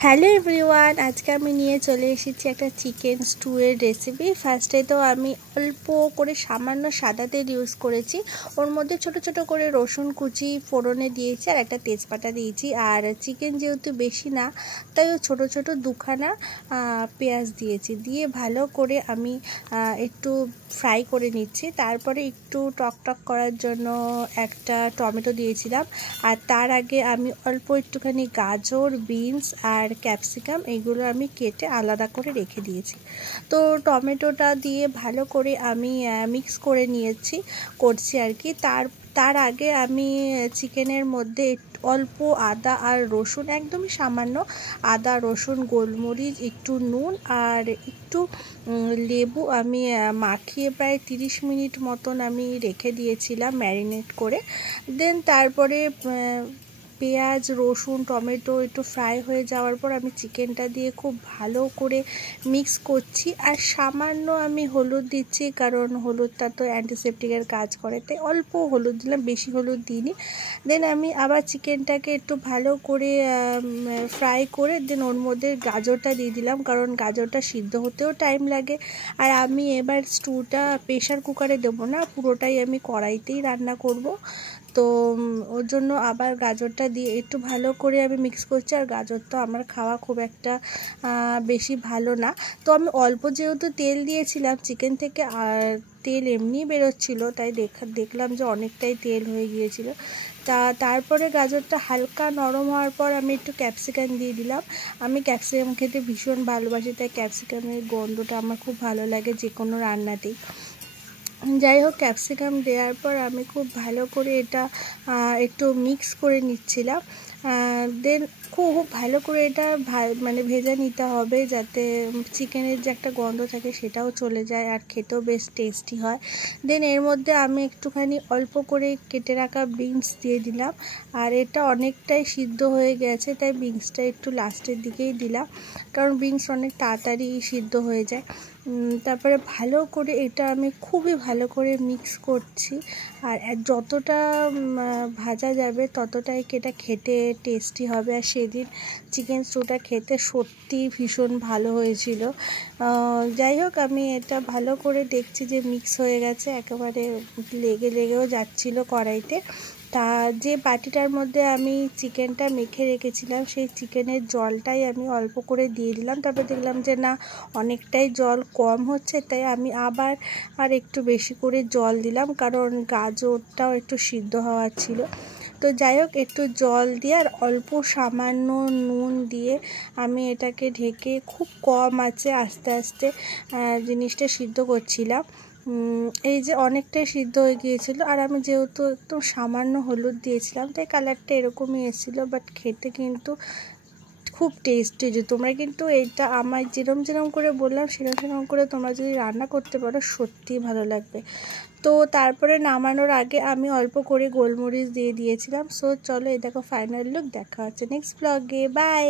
Hello everyone, আজকে আমি নিয়ে চলে এসেছি একটা চিকেন স্টুয়ের রেসিপি। ফার্স্টে তো আমি অল্প করে সামান্য সাদা তেল ইউজ করেছি, ওর মধ্যে ছোট ছোট করে রসুন কুচি ফোড়নে দিয়েছি আর একটা তেজপাতা দিয়েছি। আর চিকেন যেহেতু বেশি না, তাই ছোট ছোট দুখানা পেঁয়াজ দিয়েছি, দিয়ে ভালো করে আমি একটু ফ্রাই করে নিচ্ছি। তারপরে একটু টক করার জন্য একটা টমেটো দিয়েছিলাম, আর তার আগে আমি অল্প একটুখানি গাজর, বিনস আর ক্যাপসিকাম এগুলো আমি কেটে আলাদা করে রেখে দিয়েছি। তো টমেটোটা দিয়ে ভালো করে আমি মিক্স করে করছি আর কি। তার আগে আমি চিকেনের মধ্যে অল্প আদা আর রসুন, একদমই সামান্য আদা, রসুন, গোলমরিচ, একটু নুন আর একটু লেবু আমি মাখিয়ে প্রায় 30 মিনিট মতন আমি রেখে দিয়েছিলাম ম্যারিনেট করে। দেন তারপরে পেঁয়াজ, রসুন, টমেটো একটু ফ্রাই হয়ে যাওয়ার পর আমি চিকেনটা দিয়ে খুব ভালো করে মিক্স করছি। আর সামান্য আমি হলুদ দিচ্ছি, কারণ হলুদটা তো অ্যান্টিসেপটিকের কাজ করে, তাই অল্প হলুদ দিলাম, বেশি হলুদ দিইনি। দেন আমি আবার চিকেনটাকে একটু ভালো করে ফ্রাই করে দেন ওর মধ্যে গাজরটা দিয়ে দিলাম, কারণ গাজরটা সিদ্ধ হতেও টাইম লাগে। আর আমি এবার স্টুটা প্রেশার কুকারে দেবো না, পুরোটাই আমি কড়াইতেই রান্না করব। তো ওর জন্য আবার গাজরটা দিয়ে একটু ভালো করে আমি মিক্স করছি। আর গাজর তো আমার খাওয়া খুব একটা বেশি ভালো না, তো আমি অল্প যেহেতু তেল দিয়েছিলাম চিকেন থেকে, আর তেল এমনি বেরোচ্ছিল, তাই দেখলাম যে অনেকটাই তেল হয়ে গিয়েছিল। তারপরে গাজরটা হালকা নরম হওয়ার পর আমি একটু ক্যাপসিকাম দিয়ে দিলাম। আমি ক্যাপসিকাম খেতে ভীষণ ভালোবাসি, তাই ক্যাপসিকামের গন্ধটা আমার খুব ভালো লাগে যে কোনো রান্নাতেই। যাই হোক, ক্যাপসিকাম দেওয়ার পর আমি খুব ভালো করে এটা একটু মিক্স করে নিচ্ছিলাম। দেন খুব ভালো করে এটা ভেজে নিতে হবে, যাতে চিকেনের যে একটা গন্ধ থাকে সেটাও চলে যায় আর খেতেও বেশ টেস্টি হয়। দেন এর মধ্যে আমি একটুখানি অল্প করে কেটে রাখা বিনস দিয়ে দিলাম। আর এটা অনেকটাই সিদ্ধ হয়ে গেছে, তাই বিনসটা একটু লাস্টের দিকেই দিলাম, কারণ বিনস অনেক তাড়াতাড়ি সিদ্ধ হয়ে যায়। তারপরে ভালো করে এটা আমি খুবই ভালো করে মিক্স করছি। আর যতটা ভাজা যাবে ততটাই এটা খেতে টেস্টি হবে। আর সেদিন চিকেন স্টুটা খেতে সত্যি ভীষণ ভালো হয়েছিল। যাই হোক, আমি এটা ভালো করে দেখছি যে মিক্স হয়ে গেছে, একেবারে লেগেও যাচ্ছিল কড়াইতে। যে বাটিটার মধ্যে আমি চিকেনটা মেখে রেখেছিলাম, সেই চিকেনের জলটাই আমি অল্প করে দিয়ে দিলাম। তারপর দেখলাম যে না, অনেকটাই জল কম হচ্ছে, তাই আমি আবার একটু বেশি করে জল দিলাম, কারণ গাজরটাও একটু সিদ্ধ হওয়ার ছিল। তো যাই হোক, একটু জল দিয়ে আর অল্প সামান্য নুন দিয়ে আমি এটাকে ঢেকে খুব কম আঁচে আস্তে আস্তে জিনিসটা সিদ্ধ করছিলাম। এই যে অনেকটাই সিদ্ধ হয়ে গিয়েছিল, আর আমি যেহেতু একটু সামান্য হলুদ দিয়েছিলাম, তাই কালারটা এরকমই এসেছিলো, বাট খেতে কিন্তু খুব টেস্টি। যে তোমরা কিন্তু এইটা আমার যেরম করে বললাম সেরকম করে তোমরা যদি রান্না করতে পারো সত্যিই ভালো লাগবে। তো তারপরে নামানোর আগে আমি অল্প করে গোলমরিচ দিয়ে দিয়েছিলাম। সো চলো, এই দেখো ফাইনাল লুক, দেখা হচ্ছে নেক্সট ব্লগে, বাই।